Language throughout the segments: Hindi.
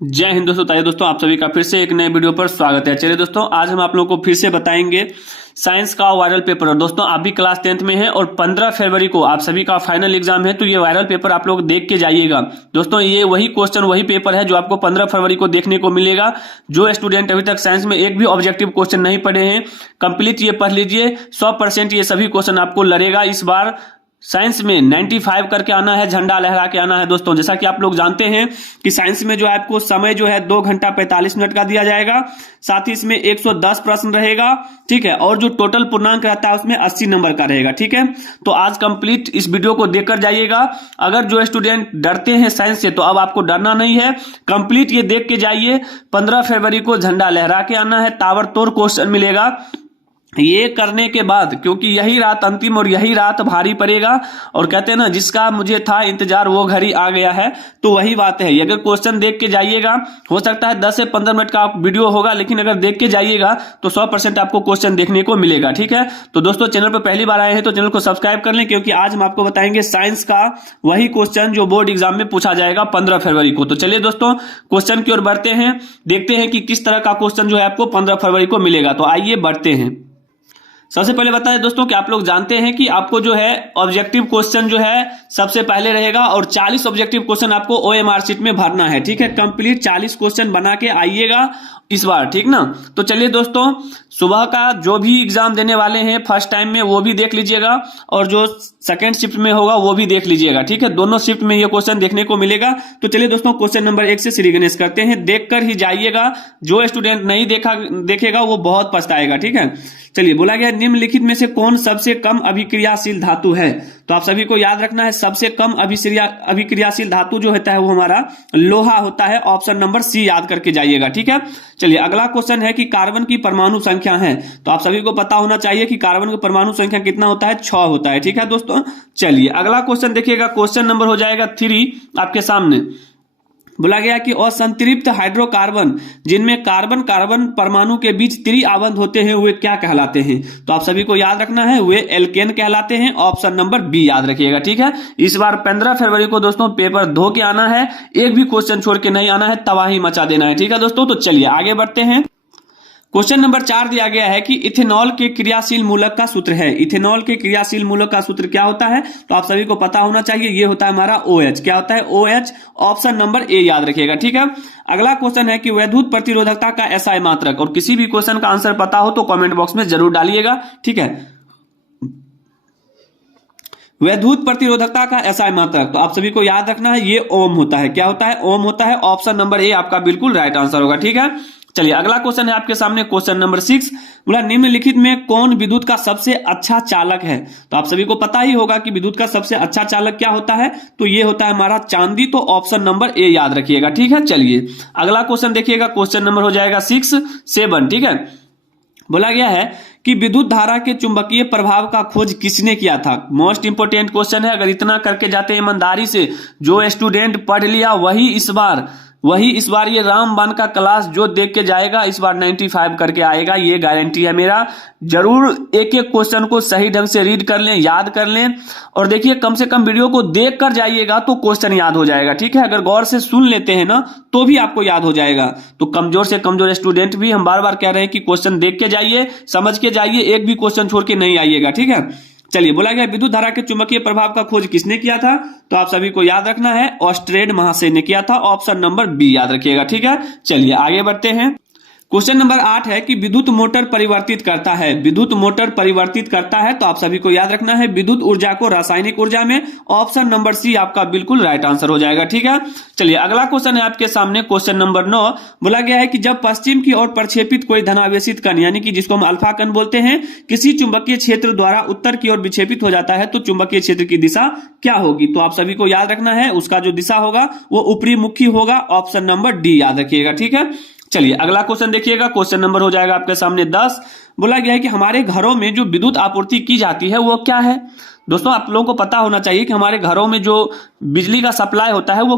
जय हिंद दोस्तों। ताइए दोस्तों, आप सभी का फिर से एक नए वीडियो पर स्वागत है। चलिए दोस्तों, आज हम आप लोगों को फिर से बताएंगे साइंस का वायरल पेपर। और दोस्तों, आप भी क्लास 10th में हैं और 15 फरवरी को आप सभी का फाइनल एग्जाम है, तो ये वायरल पेपर आप लोग देख के जाइएगा। दोस्तों, ये वही क्वेश्चन वही पेपर है जो आपको 15 फरवरी को देखने को मिलेगा। जो स्टूडेंट अभी तक साइंस में एक भी ऑब्जेक्टिव क्वेश्चन नहीं पढ़े हैं, कंप्लीट ये पढ़ लीजिए। 100% ये सभी क्वेश्चन आपको लड़ेगा। इस बार साइंस में 95 करके आना है, झंडा लहरा के आना है। दोस्तों, जैसा कि आप लोग जानते हैं कि साइंस में जो है आपको समय जो है 2 घंटा 45 मिनट का दिया जाएगा। साथ ही इसमें 110 प्रश्न रहेगा, ठीक है। और जो टोटल पूर्णांक रहता है उसमें 80 नंबर का रहेगा, ठीक है। तो आज कंप्लीट इस वीडियो को देखकर जाइएगा। अगर जो स्टूडेंट डरते हैं साइंस से, तो अब आपको डरना नहीं है, कंप्लीट ये देख के जाइए। 15 फरवरी को झंडा लहरा के आना है, ताबड़तोड़ क्वेश्चन मिलेगा। ये करने के बाद, क्योंकि यही रात अंतिम और यही रात भारी पड़ेगा, और कहते हैं ना, जिसका मुझे था इंतजार वो घड़ी आ गया है, तो वही बात है। अगर क्वेश्चन देख के जाइएगा, हो सकता है 10 से 15 मिनट का वीडियो होगा, लेकिन अगर देख के जाइएगा तो 100% आपको क्वेश्चन देखने को मिलेगा, ठीक है। तो दोस्तों, चैनल पर पहली बार आए हैं तो चैनल को सब्सक्राइब कर लें, क्योंकि आज हम आपको बताएंगे साइंस का वही क्वेश्चन जो बोर्ड एग्जाम में पूछा जाएगा 15 फरवरी को। तो चलिए दोस्तों, क्वेश्चन की ओर बढ़ते हैं, देखते हैं कि किस तरह का क्वेश्चन जो है आपको 15 फरवरी को मिलेगा। तो आइए बढ़ते हैं। सबसे पहले बता दें दोस्तों कि आप लोग जानते हैं कि आपको जो है ऑब्जेक्टिव क्वेश्चन जो है सबसे पहले रहेगा, और 40 ऑब्जेक्टिव क्वेश्चन आपको ओएमआर शीट में भरना है, ठीक है। कंप्लीट 40 क्वेश्चन बना के आइएगा इस बार, ठीक ना। तो चलिए दोस्तों, सुबह का जो भी एग्जाम देने वाले हैं फर्स्ट टाइम में, वो भी देख लीजिएगा, और जो सेकेंड शिफ्ट में होगा वो भी देख लीजिएगा, ठीक है। दोनों शिफ्ट में ये क्वेश्चन देखने को मिलेगा। तो चलिए दोस्तों, क्वेश्चन नंबर 1 से श्री गणेश करते हैं। देखकर ही जाइएगा, जो स्टूडेंट नहीं देखेगा वो बहुत पछताएगा, ठीक है। चलिए, बोला गया निम्नलिखित में से कौन सबसे कम अभिक्रियाशील धातु है। तो आप सभी को याद रखना है, सबसे कम अभिक्रियाशील धातु जो होता है वो हमारा लोहा होता है। ऑप्शन नंबर सी याद करके जाइएगा, ठीक है। चलिए, अगला क्वेश्चन है कि कार्बन की परमाणु संख्या है। तो आप सभी को पता होना चाहिए कि कार्बन की परमाणु संख्या कितना होता है, 6 होता है, ठीक है दोस्तों। चलिए, अगला क्वेश्चन देखिएगा, क्वेश्चन नंबर हो जाएगा 3 आपके सामने। बोला गया कि असंतृप्त हाइड्रोकार्बन जिनमें कार्बन कार्बन परमाणु के बीच त्रिआबंध होते हैं, वे क्या कहलाते हैं। तो आप सभी को याद रखना है, वे एल्केन कहलाते हैं। ऑप्शन नंबर बी याद रखिएगा, ठीक है। इस बार 15 फरवरी को दोस्तों पेपर धो के आना है, एक भी क्वेश्चन छोड़ के नहीं आना है, तबाही मचा देना है, ठीक है दोस्तों। तो चलिए आगे बढ़ते हैं। क्वेश्चन नंबर 4 दिया गया है कि इथेनॉल के क्रियाशील मूलक का सूत्र है। इथेनॉल के क्रियाशील मूलक का सूत्र क्या होता है, तो आप सभी को पता होना चाहिए, ये होता है हमारा OH। क्या होता है, OH। ऑप्शन नंबर ए याद रखिएगा, ठीक है। अगला क्वेश्चन है कि वैद्युत प्रतिरोधकता का SI मात्रक, और किसी भी क्वेश्चन का आंसर पता हो तो कमेंट बॉक्स में जरूर डालिएगा, ठीक है। वैद्युत प्रतिरोधकता का SI मात्रक, तो आप सभी को याद रखना है, ये ओम होता है। क्या होता है, ओम होता है। ऑप्शन नंबर ए आपका बिल्कुल राइट आंसर होगा, ठीक है। चलिए, अगला क्वेश्चन है आपके सामने, क्वेश्चन नंबर 6। बोला निम्नलिखित में कौन विद्युत का सबसे अच्छा चालक है। तो आप सभी को पता ही होगा कि विद्युत का सबसे अच्छा चालक क्या होता है, तो ये होता है हमारा चांदी। तो ऑप्शन नंबर ए याद रखिएगा, ठीक है। चलिए, अगला क्वेश्चन देखिएगा, क्वेश्चन नंबर हो जाएगा 6, 7, ठीक है। बोला गया है कि विद्युत धारा के चुंबकीय प्रभाव का खोज किसने किया था। मोस्ट इंपोर्टेंट क्वेश्चन है। अगर इतना करके जाते हैं ईमानदारी से, जो स्टूडेंट पढ़ लिया वही इस बार ये रामबाण का क्लास जो देख के जाएगा, इस बार 95 करके आएगा, ये गारंटी है मेरा। जरूर एक एक क्वेश्चन को सही ढंग से रीड कर लें, याद कर लें, और देखिए कम से कम वीडियो को देख कर जाइएगा तो क्वेश्चन याद हो जाएगा, ठीक है। अगर गौर से सुन लेते हैं ना तो भी आपको याद हो जाएगा। तो कमजोर से कमजोर स्टूडेंट भी हम बार बार कह रहे हैं कि क्वेश्चन देख के जाइए, समझ के जाइए, एक भी क्वेश्चन छोड़ के नहीं आइएगा, ठीक है। चलिए, बोला गया विद्युत धारा के चुंबकीय प्रभाव का खोज किसने किया था। तो आप सभी को याद रखना है, ऑस्ट्रेड महाशय ने किया था। ऑप्शन नंबर बी याद रखिएगा, ठीक है। चलिए आगे बढ़ते हैं। क्वेश्चन नंबर 8 है कि विद्युत मोटर परिवर्तित करता है। विद्युत मोटर परिवर्तित करता है, तो आप सभी को याद रखना है, विद्युत ऊर्जा को रासायनिक ऊर्जा में। ऑप्शन नंबर सी आपका बिल्कुल राइट आंसर हो जाएगा, ठीक है। चलिए, अगला क्वेश्चन है आपके सामने, क्वेश्चन नंबर 9। बोला गया है कि जब पश्चिम की ओर प्रक्षेपित कोई धनावेशित कण, यानी कि जिसको हम अल्फा कण बोलते हैं, किसी चुंबकीय क्षेत्र द्वारा उत्तर की ओर विक्षेपित हो जाता है, तो चुंबकीय क्षेत्र की दिशा क्या होगी। तो आप सभी को याद रखना है, उसका जो दिशा होगा वो ऊपरी मुखी होगा। ऑप्शन नंबर डी याद रखिएगा, ठीक है। चलिए, अगला क्वेश्चन देखिएगा, क्वेश्चन नंबर हो जाएगा आपके सामने 10। बोला गया है कि हमारे घरों में जो विद्युत आपूर्ति की जाती है वो क्या है। दोस्तों, आप लोगों को पता होना चाहिए कि हमारे घरों में जो बिजली का सप्लाई होता है वो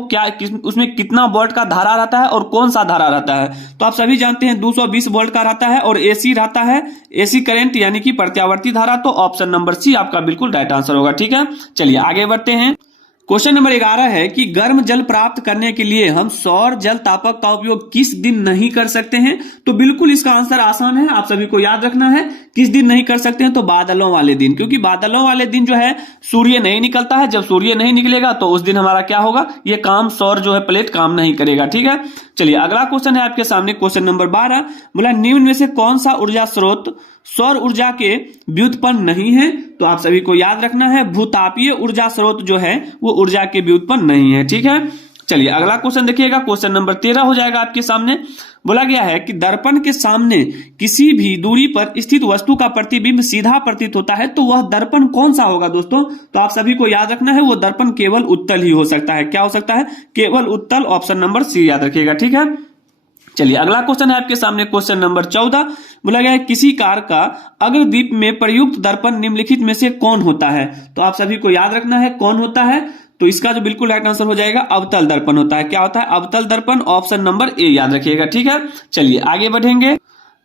उसमें कितना वोल्ट का धारा रहता है और कौन सा धारा रहता है। तो आप सभी जानते हैं 220 वोल्ट का रहता है, और AC रहता है, AC करंट यानी कि प्रत्यावर्ती धारा। तो ऑप्शन नंबर सी आपका बिल्कुल राइट आंसर होगा, ठीक है। चलिए आगे बढ़ते हैं। क्वेश्चन नंबर 11 है कि गर्म जल प्राप्त करने के लिए हम सौर जल तापक का उपयोग किस दिन नहीं कर सकते हैं? तो बिल्कुल इसका आंसर आसान है, आप सभी को याद रखना है। किस दिन नहीं कर सकते हैं? तो बादलों वाले दिन, क्योंकि बादलों वाले दिन जो है सूर्य नहीं निकलता है। जब सूर्य नहीं निकलेगा तो उस दिन हमारा क्या होगा, ये काम सौर जो है प्लेट काम नहीं करेगा। ठीक है, चलिए अगला क्वेश्चन है आपके सामने, क्वेश्चन नंबर 12। बोला निम्न में से कौन सा ऊर्जा स्रोत सौर ऊर्जा के व्युत्पन्न नहीं है? तो आप सभी को याद रखना है, भूतापीय ऊर्जा स्रोत जो है वो ऊर्जा के व्युत्पन्न नहीं है। ठीक है, चलिए अगला क्वेश्चन देखिएगा, क्वेश्चन नंबर 13 हो जाएगा आपके सामने। बोला गया है कि दर्पण के सामने किसी भी दूरी पर स्थित वस्तु का प्रतिबिंब सीधा प्रतीत होता है, तो वह दर्पण कौन सा होगा दोस्तों? तो आप सभी को याद रखना है, वो दर्पण केवल उत्तल ही हो सकता है। क्या हो सकता है? केवल उत्तल, ऑप्शन नंबर सी याद रखिएगा। ठीक है, चलिए अगला क्वेश्चन है आपके सामने, क्वेश्चन नंबर 14। बोला गया है किसी कार का अग्रदीप में प्रयुक्त दर्पण निम्नलिखित में से कौन होता है? तो आप सभी को याद रखना है कौन होता है। तो इसका जो बिल्कुल राइट आंसर हो जाएगा अवतल दर्पण होता है। क्या होता है? अवतल दर्पण, ऑप्शन नंबर ए याद रखिएगा। ठीक है, चलिए आगे बढ़ेंगे।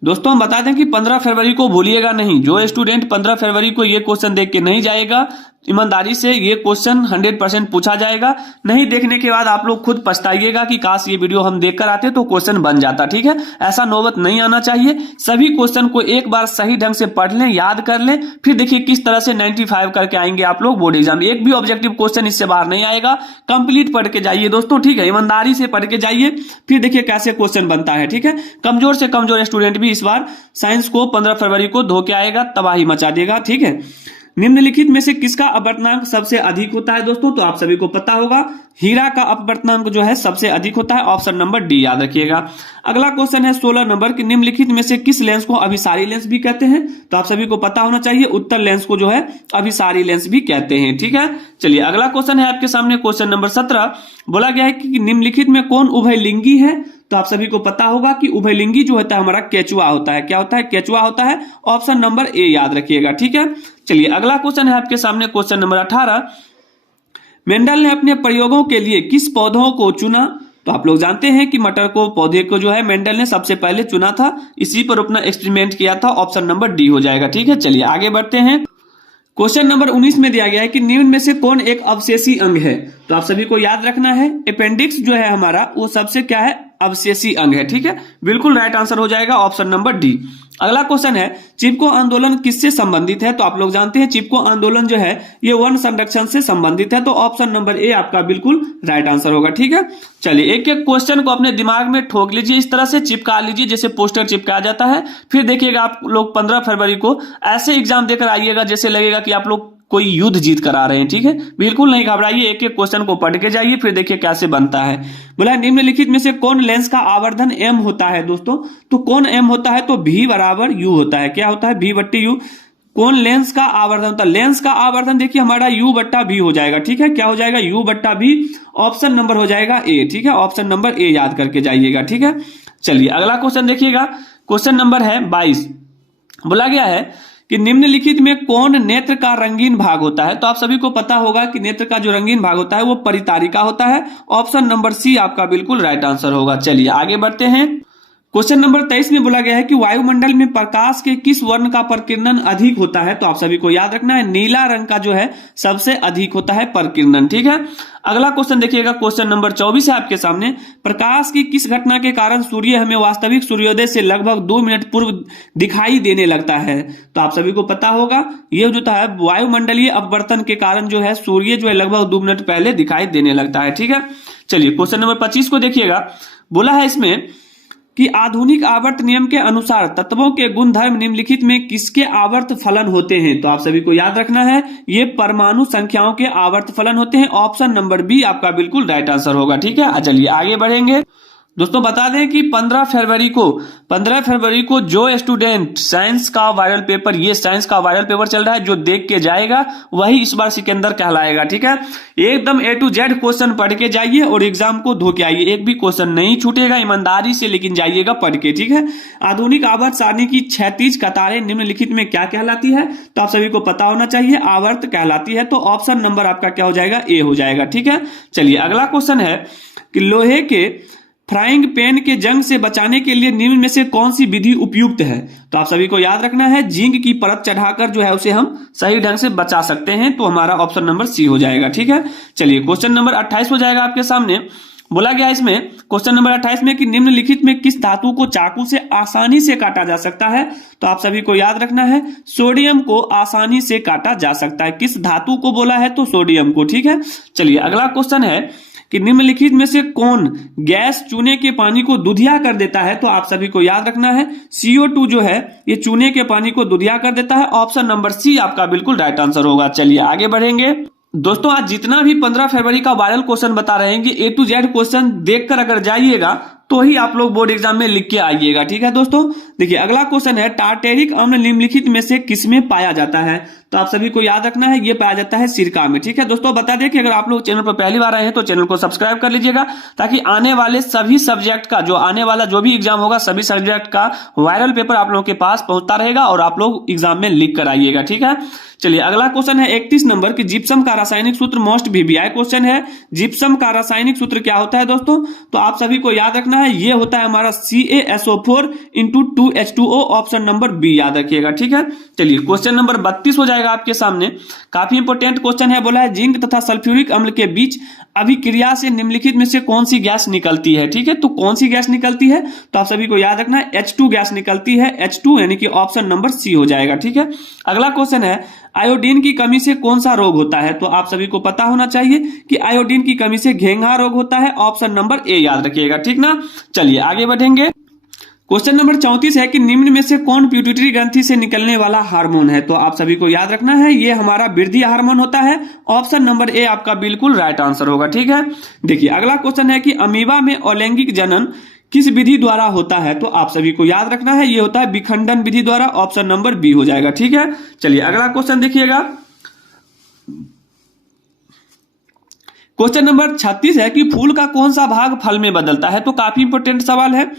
दोस्तों हम बता दें कि 15 फरवरी को भूलिएगा नहीं। जो स्टूडेंट 15 फरवरी को ये क्वेश्चन देख के नहीं जाएगा, ईमानदारी से ये क्वेश्चन 100% पूछा जाएगा। नहीं देखने के बाद आप लोग खुद पछताइएगा कि काश ये वीडियो हम देखकर आते तो क्वेश्चन बन जाता। ठीक है, ऐसा नौबत नहीं आना चाहिए। सभी क्वेश्चन को एक बार सही ढंग से पढ़ लें, याद कर लें, फिर देखिए किस तरह से 95 करके आएंगे आप लोग बोर्ड एग्जाम। एक भी ऑब्जेक्टिव क्वेश्चन इससे बाहर नहीं आएगा। कंप्लीट पढ़ के जाइए दोस्तों। ठीक है, ईमानदारी से पढ़ के जाइए, फिर देखिए कैसे क्वेश्चन बनता है। ठीक है, कमजोर से कमजोर स्टूडेंट भी इस बार साइंस को 15 फरवरी को धो के आएगा, तबाही मचा देगा। ठीक है, निम्नलिखित में से किसका अपवर्तनांक सबसे अधिक होता है दोस्तों? तो आप सभी को पता होगा हीरा का अपवर्तनांक जो है सबसे अधिक होता है, ऑप्शन नंबर डी याद रखिएगा। अगला क्वेश्चन है 16 नंबर कि निम्नलिखित में से किस लेंस को अभिसारी लेंस भी कहते हैं? तो आप सभी को पता होना चाहिए, उत्तल लेंस को जो है अभिसारी लेंस भी कहते हैं। ठीक है, चलिए अगला क्वेश्चन है आपके सामने, क्वेश्चन नंबर 17। बोला गया है कि निम्नलिखित में कौन उभयलिंगी है? तो आप सभी को पता होगा कि उभयलिंगी जो होता है हमारा केचुआ होता है। क्या होता है? केचुआ होता है, ऑप्शन नंबर ए याद रखिएगा। ठीक है, चलिए अगला क्वेश्चन है आपके सामने, क्वेश्चन नंबर 18। मेंडल ने अपने प्रयोगों के लिए किस पौधों को चुना? तो आप लोग जानते हैं कि मटर को, पौधे को जो है मेंडल ने सबसे पहले चुना था, इसी पर अपना एक्सपेरिमेंट किया था, ऑप्शन नंबर डी हो जाएगा। ठीक है, चलिए आगे बढ़ते हैं। क्वेश्चन नंबर 19 में दिया गया है कि निम्न में से कौन एक अवशेषी अंग है? तो आप सभी को याद रखना है, अपेंडिक्स जो है हमारा वो सबसे क्या है, अवशेषी अंग है। ठीक है, बिल्कुल राइट आंसर हो जाएगा, ऑप्शन नंबर डी। अगला क्वेश्चन है चिपको आंदोलन किससे संबंधित है? तो आप लोग जानते हैं चिपको आंदोलन जो है ये वन संरक्षण से संबंधित है, तो ऑप्शन नंबर ए आपका बिल्कुल राइट आंसर होगा। ठीक है, चलिए एक एक क्वेश्चन को अपने दिमाग में ठोक लीजिए, इस तरह से चिपका लीजिए जैसे पोस्टर चिपकाया जाता है। फिर देखिएगा आप लोग 15 फरवरी को ऐसे एग्जाम देकर आइएगा जैसे लगेगा कि आप लोग कोई युद्ध जीत कर आ रहे हैं। ठीक है, बिल्कुल नहीं घबराइए, एक एक क्वेश्चन को पढ़ के जाइए, फिर देखिए कैसे बनता है। बोला निम्नलिखित में से कौन लेंस का आवर्धन m होता है दोस्तों? तो कौन m होता है? तो v बराबर u होता है। क्या होता है? v बट्टी u। कौन लेंस का आवर्धन होता है? लेंस का आवर्धन देखिए हमारा u बट्टा v हो जाएगा। ठीक है, क्या हो जाएगा? u बट्टा v, ऑप्शन नंबर हो जाएगा ए। ठीक है, ऑप्शन नंबर ए याद करके जाइएगा। ठीक है, चलिए अगला क्वेश्चन देखिएगा, क्वेश्चन नंबर है 22। बोला गया है कि निम्नलिखित में कौन नेत्र का रंगीन भाग होता है? तो आप सभी को पता होगा कि नेत्र का जो रंगीन भाग होता है वो परितारिका होता है, ऑप्शन नंबर सी आपका बिल्कुल राइट आंसर होगा। चलिए आगे बढ़ते हैं। क्वेश्चन नंबर 23 में बोला गया है कि वायुमंडल में प्रकाश के किस वर्ण का प्रकीर्णन अधिक होता है? तो आप सभी को याद रखना है, नीला रंग का जो है सबसे अधिक होता है प्रकीर्णन। ठीक है, अगला क्वेश्चन देखिएगा, क्वेश्चन नंबर 24 है आपके सामने। प्रकाश की किस घटना के कारण सूर्य हमें वास्तविक सूर्योदय से लगभग 2 मिनट पूर्व दिखाई देने लगता है? तो आप सभी को पता होगा ये जो है वायुमंडलीय अपवर्तन के कारण जो है सूर्य जो है लगभग 2 मिनट पहले दिखाई देने लगता है। ठीक है, चलिए क्वेश्चन नंबर 25 को देखिएगा। बोला है इसमें कि आधुनिक आवर्त नियम के अनुसार तत्वों के गुणधर्म निम्नलिखित में किसके आवर्त फलन होते हैं? तो आप सभी को याद रखना है, ये परमाणु संख्याओं के आवर्त फलन होते हैं, ऑप्शन नंबर बी आपका बिल्कुल राइट आंसर होगा। ठीक है, चलिए आगे बढ़ेंगे। दोस्तों बता दें कि 15 फरवरी को जो स्टूडेंट साइंस का वायरल पेपर, ये साइंस का वायरल पेपर चल रहा है, जो देख के जाएगा वही इस बार सिकंदर कहलाएगा। ठीक है, एकदम A to Z क्वेश्चन पढ़ के जाइए और एग्जाम को धो के आइए, एक भी क्वेश्चन नहीं छूटेगा, ईमानदारी से लेकिन जाइएगा पढ़ के। ठीक है, आधुनिक आवर्त सारणी की 36 कतारें निम्नलिखित में क्या कहलाती है? तो आप सभी को पता होना चाहिए, आवर्त कहलाती है, तो ऑप्शन नंबर आपका क्या हो जाएगा? ए हो जाएगा। ठीक है, चलिए अगला क्वेश्चन है कि लोहे के फ्राइंग पैन के जंग से बचाने के लिए निम्न में से कौन सी विधि उपयुक्त है? तो आप सभी को याद रखना है, जिंक की परत चढ़ाकर जो है उसे हम सही ढंग से बचा सकते हैं। तो हमारा ऑप्शन नंबर सी हो जाएगा। ठीक है, चलिए क्वेश्चन नंबर 28 हो जाएगा आपके सामने। बोला गया इसमें क्वेश्चन नंबर 28 में कि निम्नलिखित में किस धातु को चाकू से आसानी से काटा जा सकता है? तो आप सभी को याद रखना है, सोडियम को आसानी से काटा जा सकता है। किस धातु को बोला है? तो सोडियम को। ठीक है, चलिए अगला क्वेश्चन है कि निम्नलिखित में से कौन गैस चूने के पानी को दुधिया कर देता है? तो आप सभी को याद रखना है, CO2 जो है ये चूने के पानी को दुधिया कर देता है। ऑप्शन नंबर सी आपका बिल्कुल राइट आंसर होगा। चलिए आगे बढ़ेंगे। दोस्तों आज जितना भी 15 फरवरी का वायरल क्वेश्चन बता रहे हैं, A to Z क्वेश्चन देखकर अगर जाइएगा तो ही आप लोग बोर्ड एग्जाम में लिख के आइएगा। ठीक है दोस्तों, देखिए अगला क्वेश्चन है, टार्टेरिक अम्ल निम्नलिखित में से किसमें पाया जाता है? तो आप सभी को याद रखना है, ये पाया जाता है सिरका में। ठीक है दोस्तों, बता दें कि अगर आप लोग चैनल पर पहली बार आए हैं तो चैनल को सब्सक्राइब कर लीजिएगा, ताकि आने वाले सभी सब्जेक्ट का जो आने वाला जो भी एग्जाम होगा सभी सब्जेक्ट का वायरल पेपर आप लोगों के पास पहुंचता रहेगा और आप लोग एग्जाम में लिख कर आइएगा। ठीक है, चलिए अगला क्वेश्चन है 31 नंबर की, जिप्सम का रासायनिक सूत्र मोस्ट VBI क्वेश्चन है। जिप्सम का रासायनिक सूत्र क्या होता है दोस्तों? तो आप सभी को याद रखना है, ये होता है हमारा CaSO4 × 2H2O। Option number B याद रखिएगा। ठीक है, चलिए क्वेश्चन नंबर 32 हो जाएगा आपके सामने। काफी इंपोर्टेंट क्वेश्चन है, बोला है जिंक तथा सल्फ्यूरिक अम्ल के बीच अभिक्रिया से निम्नलिखित में से कौन सी गैस निकलती है? ठीक है, तो कौन सी गैस निकलती है? तो आप सभी को याद रखना है, H2 गैस निकलती है। H2 यानी कि ऑप्शन नंबर सी हो जाएगा। ठीक है, अगला क्वेश्चन है, आयोडीन की कमी से कौन सा रोग होता है? तो आप सभी को पता होना चाहिए कि आयोडीन की कमी से घेंघा रोग होता है। ऑप्शन नंबर ए याद रखिएगा। ठीक ना, चलिए आगे बढ़ेंगे। क्वेश्चन नंबर 34 है कि निम्न में से कौन पिट्यूटरी ग्रंथि से निकलने वाला हार्मोन है? तो आप सभी को याद रखना है, ये हमारा वृद्धि हार्मोन होता है। ऑप्शन नंबर ए आपका बिल्कुल राइट आंसर होगा। ठीक है, देखिए अगला क्वेश्चन है कि अमीबा में अलैंगिक जनन किस विधि द्वारा होता है? तो आप सभी को याद रखना है, ये होता है विखंडन विधि द्वारा। ऑप्शन नंबर बी हो जाएगा। ठीक है, चलिए अगला क्वेश्चन देखिएगा। क्वेश्चन नंबर 36 है कि फूल का कौन सा भाग फल में बदलता है? तो काफी इंपोर्टेंट सवाल है,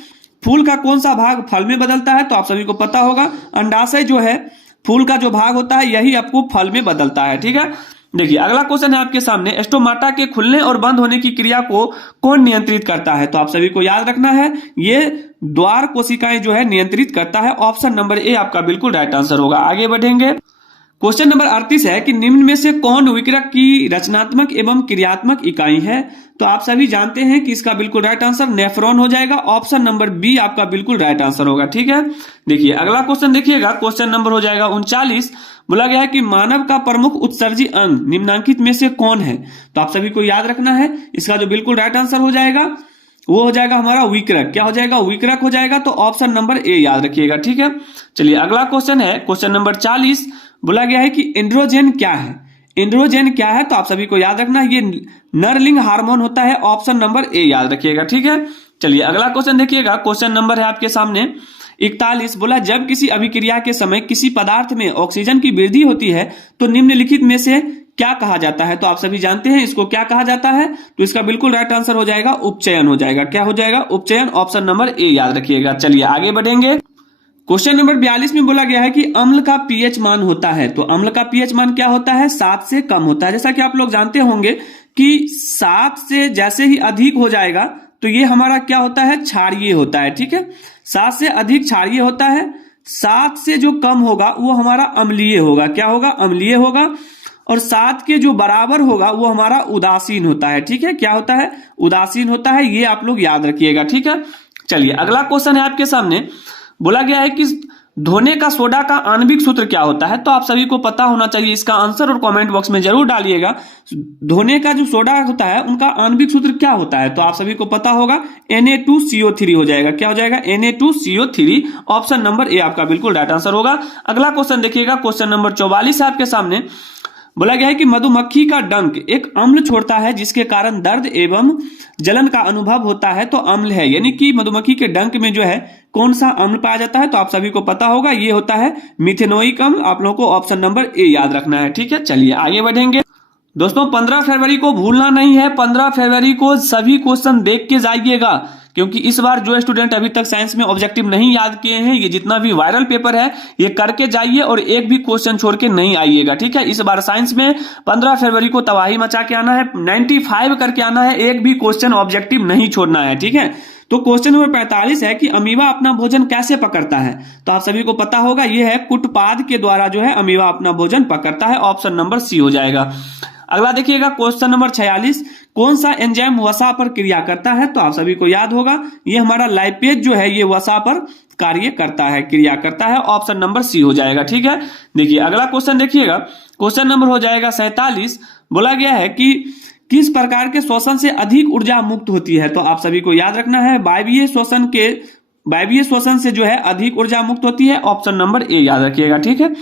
फूल का कौन सा भाग फल में बदलता है? तो आप सभी को पता होगा, अंडाशय जो है फूल का जो भाग होता है यही आपको फल में बदलता है। ठीक है, देखिए अगला क्वेश्चन है आपके सामने, स्टोमाटा के खुलने और बंद होने की क्रिया को कौन नियंत्रित करता है? तो आप सभी को याद रखना है, ये द्वार कोशिकाएं जो है नियंत्रित करता है। ऑप्शन नंबर ए आपका बिल्कुल राइट आंसर होगा। आगे बढ़ेंगे। क्वेश्चन नंबर 38 है कि निम्न में से कौन विकिरक की रचनात्मक एवं क्रियात्मक इकाई है? तो आप सभी जानते हैं कि इसका बिल्कुल राइट आंसर नेफ्रॉन हो जाएगा। ऑप्शन नंबर बी आपका बिल्कुल राइट आंसर होगा। ठीक है, देखिए अगला क्वेश्चन देखिएगा, क्वेश्चन नंबर हो जाएगा 39। बोला गया है कि मानव का प्रमुख उत्सर्जी अंग निम्नलिखित में से कौन है? तो आप सभी को याद रखना है, इसका जो बिल्कुल राइट आंसर हो जाएगा वो हो जाएगा हमारा विकिरक। क्या हो जाएगा? विकिरक हो जाएगा। तो ऑप्शन नंबर ए याद रखिएगा। ठीक है, चलिए अगला क्वेश्चन है क्वेश्चन नंबर 40। बोला गया है कि एंड्रोजन क्या है? एंड्रोजन क्या है? तो आप सभी को याद रखना है, ये नरलिंग हार्मोन होता है। ऑप्शन नंबर ए याद रखिएगा। ठीक है, चलिए अगला क्वेश्चन देखिएगा, क्वेश्चन नंबर है आपके सामने 41। बोला जब किसी अभिक्रिया के समय किसी पदार्थ में ऑक्सीजन की वृद्धि होती है तो निम्नलिखित में से क्या कहा जाता है? तो आप सभी जानते हैं इसको क्या कहा जाता है। तो इसका बिल्कुल राइट आंसर हो जाएगा उपचयन हो जाएगा। क्या हो जाएगा? उपचयन। ऑप्शन नंबर ए याद रखिएगा। चलिए आगे बढ़ेंगे। क्वेश्चन नंबर 42 में बोला गया है कि अम्ल का पीएच मान होता है। तो अम्ल का पीएच मान क्या होता है? 7 से कम होता है। जैसा कि आप लोग जानते होंगे कि 7 से जैसे ही अधिक हो जाएगा तो ये हमारा क्या होता है? क्षारीय होता है। ठीक है, 7 से अधिक क्षारीय होता है, 7 से जो कम होगा वो हमारा अम्लीय होगा। क्या होगा? अम्लीय होगा। और 7 के जो बराबर होगा वो हमारा उदासीन होता है। ठीक है, क्या होता है? उदासीन होता है। ये आप लोग याद रखिएगा। ठीक है, चलिए अगला क्वेश्चन है आपके सामने। बोला गया है कि धोने का सोडा का आणविक सूत्र क्या होता है? तो आप सभी को पता होना चाहिए, इसका आंसर और कमेंट बॉक्स में जरूर डालिएगा। धोने का जो सोडा होता है उनका आणविक सूत्र क्या होता है? तो आप सभी को पता होगा, Na2CO3 हो जाएगा। क्या हो जाएगा? Na2CO3। ऑप्शन नंबर ए आपका बिल्कुल राइट आंसर होगा। अगला क्वेश्चन देखिएगा, क्वेश्चन नंबर 44 है आपके सामने। बोला गया है कि मधुमक्खी का डंक एक अम्ल छोड़ता है जिसके कारण दर्द एवं जलन का अनुभव होता है, तो अम्ल है। यानी कि मधुमक्खी के डंक में जो है कौन सा अम्ल पाया जाता है? तो आप सभी को पता होगा, ये होता है मिथेनोइक अम्ल। आप लोगों को ऑप्शन नंबर ए याद रखना है। ठीक है, चलिए आगे बढ़ेंगे। दोस्तों 15 फरवरी को भूलना नहीं है, 15 फरवरी को सभी क्वेश्चन देख के जाइएगा, क्योंकि इस बार जो स्टूडेंट अभी तक साइंस में ऑब्जेक्टिव नहीं याद किए हैं, ये जितना भी वायरल पेपर है ये करके जाइए और एक भी क्वेश्चन छोड़ के नहीं आइएगा। ठीक है, इस बार साइंस में 15 फरवरी को तबाही मचा के आना है, 95 करके आना है, एक भी क्वेश्चन ऑब्जेक्टिव नहीं छोड़ना है। ठीक है, तो क्वेश्चन नंबर 45 है कि अमीबा अपना भोजन कैसे पकड़ता है। तो आप सभी को पता होगा यह है कुटपाद के द्वारा जो है अमीबा अपना भोजन पकड़ता है। ऑप्शन नंबर सी हो जाएगा। अगला देखिएगा क्वेश्चन नंबर 46, कौन सा एंजाइम वसा पर क्रिया करता है। तो आप सभी को याद होगा ये हमारा लाइपेज जो है ये वसा पर कार्य करता है, क्रिया करता है। ऑप्शन नंबर सी हो जाएगा। ठीक है, देखिए अगला क्वेश्चन देखिएगा, क्वेश्चन नंबर हो जाएगा 47। बोला गया है कि किस प्रकार के श्वसन से अधिक ऊर्जा मुक्त होती है। तो आप सभी को याद रखना है वायवीय श्वसन से जो है अधिक ऊर्जा मुक्त होती है। ऑप्शन नंबर ए याद रखिएगा। ठीक है,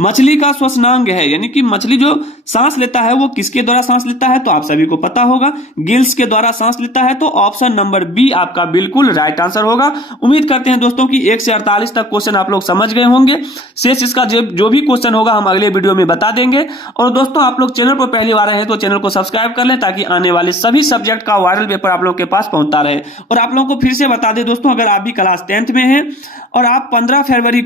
मछली का श्वसनांग है, यानी कि मछली जो सांस लेता है वो किसके द्वारा सांस लेता है। तो आप सभी को पता होगा गिल्स के द्वारा सांस लेता है। तो ऑप्शन नंबर बी आपका बिल्कुल राइट आंसर होगा। उम्मीद करते हैं दोस्तों कि 1 से 48 तक क्वेश्चन आप लोग समझ गए होंगे। शेष इसका जो भी क्वेश्चन होगा हम अगले वीडियो में बता देंगे। और दोस्तों आप लोग चैनल पर पहली बार आए हैं तो चैनल को सब्सक्राइब कर लें ताकि आने वाले सभी सब्जेक्ट का वायरल पेपर आप लोग के पास पहुंचता रहे। और आप लोगों को फिर से बता दें दोस्तों, अगर आप भी क्लास 10th में हैं और आप 15 फरवरी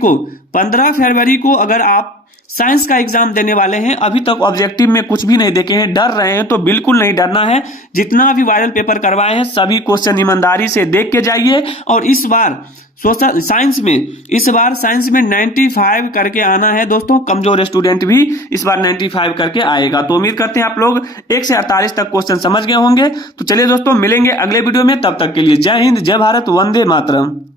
को अगर आप साइंस का एग्जाम देने वाले हैं, अभी तक ऑब्जेक्टिव में कुछ भी नहीं देखे हैं, डर रहे हैं, तो बिल्कुल नहीं डरना है। जितना भी वायरल पेपर करवाए हैं सभी क्वेश्चन ईमानदारी से देख के जाइए। और इस बार साइंस में 95 करके आना है दोस्तों। कमजोर स्टूडेंट भी इस बार 95 करके आएगा। तो उम्मीद करते हैं आप लोग 1 से 48 तक क्वेश्चन समझ गए होंगे। तो चलिए दोस्तों मिलेंगे अगले वीडियो में, तब तक के लिए जय हिंद, जय भारत, वंदे मातरम।